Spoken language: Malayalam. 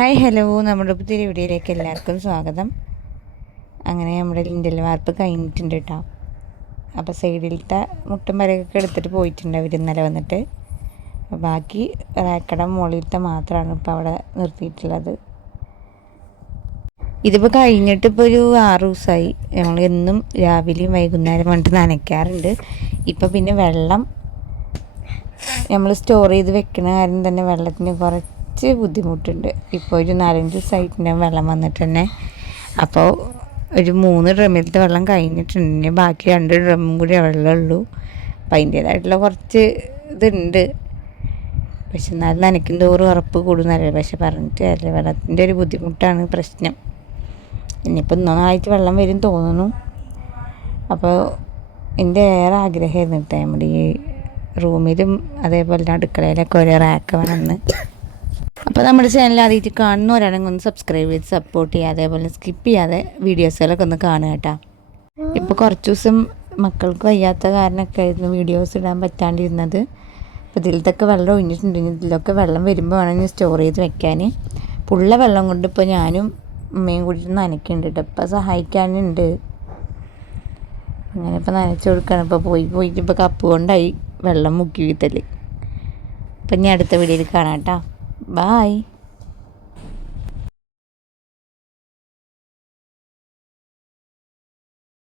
ഹായ് ഹലോ, നമ്മുടെ പുതിയ വീഡിയോയിലേക്ക് എല്ലാവർക്കും സ്വാഗതം. അങ്ങനെ നമ്മുടെ ലിൻഡൽ വാർപ്പ് കഴിഞ്ഞിട്ടുണ്ട് കേട്ടോ. അപ്പോൾ സൈഡിലത്തെ മുട്ടും വരയൊക്കെ എടുത്തിട്ട് പോയിട്ടുണ്ട് അവർ ഇന്നലെ വന്നിട്ട്. ബാക്കി റാക്കട മുകളിലത്തെ മാത്രമാണ് ഇപ്പോൾ അവിടെ നിർത്തിയിട്ടുള്ളത്. ഇതിപ്പോൾ കഴിഞ്ഞിട്ട് ഇപ്പോൾ ഒരു 6 ദിവസമായി. ഞങ്ങൾ എന്നും രാവിലെയും വൈകുന്നേരം വന്നിട്ട് നനയ്ക്കാറുണ്ട്. ഇപ്പോൾ പിന്നെ വെള്ളം നമ്മൾ സ്റ്റോർ ചെയ്ത് വെക്കുന്ന കാര്യം തന്നെ വെള്ളത്തിന് കുറച്ച് ബുദ്ധിമുട്ടുണ്ട്. ഇപ്പോൾ ഒരു 4-5 ദിവസമായിട്ട് വെള്ളം വന്നിട്ട് തന്നെ. അപ്പോൾ ഒരു 3 ഡ്രമ്മിലത്തെ വെള്ളം കഴിഞ്ഞിട്ടുണ്ട്. ബാക്കി 2 ഡ്രമ്മും കൂടി വെള്ളമുള്ളൂ. അപ്പം അതിൻ്റേതായിട്ടുള്ള കുറച്ച് ഇതുണ്ട്. പക്ഷെ എന്നാലും നനയ്ക്കും തോറും ഉറപ്പ് കൂടുന്നറിയില്ല. പക്ഷെ പറഞ്ഞിട്ട് അല്ല, വെള്ളത്തിൻ്റെ ഒരു ബുദ്ധിമുട്ടാണ് പ്രശ്നം. ഇനിയിപ്പോൾ ഇന്നായിട്ട് വെള്ളം വരും തോന്നുന്നു. അപ്പോൾ എൻ്റെ ഏറെ ആഗ്രഹമായിരുന്നു കേട്ടോ നമ്മുടെ ഈ റൂമിലും അതേപോലെ അടുക്കളയിലൊക്കെ ഓരോ റാക്ക് വേണമെന്ന്. അപ്പോൾ നമ്മുടെ ചാനൽ ആദ്യമായിട്ട് കാണുന്നവരാണെങ്കിൽ ഒന്ന് സബ്സ്ക്രൈബ് ചെയ്ത് സപ്പോർട്ട് ചെയ്യുക. അതേപോലെ സ്കിപ്പ് ചെയ്യാതെ വീഡിയോസുകളൊക്കെ ഒന്ന് കാണുക കേട്ടോ. ഇപ്പോൾ കുറച്ച് ദിവസം മക്കൾക്ക് വയ്യാത്ത കാരണമൊക്കെ ആയിരുന്നു വീഡിയോസ് ഇടാൻ പറ്റാണ്ടിരുന്നത്. അപ്പോൾ ഇതിലത്തൊക്കെ വെള്ളം ഒഴിഞ്ഞിട്ടുണ്ടെങ്കിൽ ഇതിലൊക്കെ വെള്ളം വരുമ്പോൾ വേണമെങ്കിൽ സ്റ്റോർ ചെയ്ത് വെക്കാൻ. പുള്ള വെള്ളം കൊണ്ട് ഇപ്പോൾ ഞാനും അമ്മയും കൂടി നനയ്ക്കുന്നുണ്ട് കേട്ടോ. ഇപ്പോൾ സഹായിക്കാനുണ്ട്. അങ്ങനെ ഇപ്പോൾ നനച്ച് കൊടുക്കുകയാണ്. ഇപ്പോൾ പോയിട്ട് ഇപ്പോൾ കപ്പ് കൊണ്ടായി വെള്ളം മുക്കി വീത്തൽ. അപ്പം ഇനി അടുത്ത വീഡിയോയിൽ കാണാം കേട്ടോ. Bye.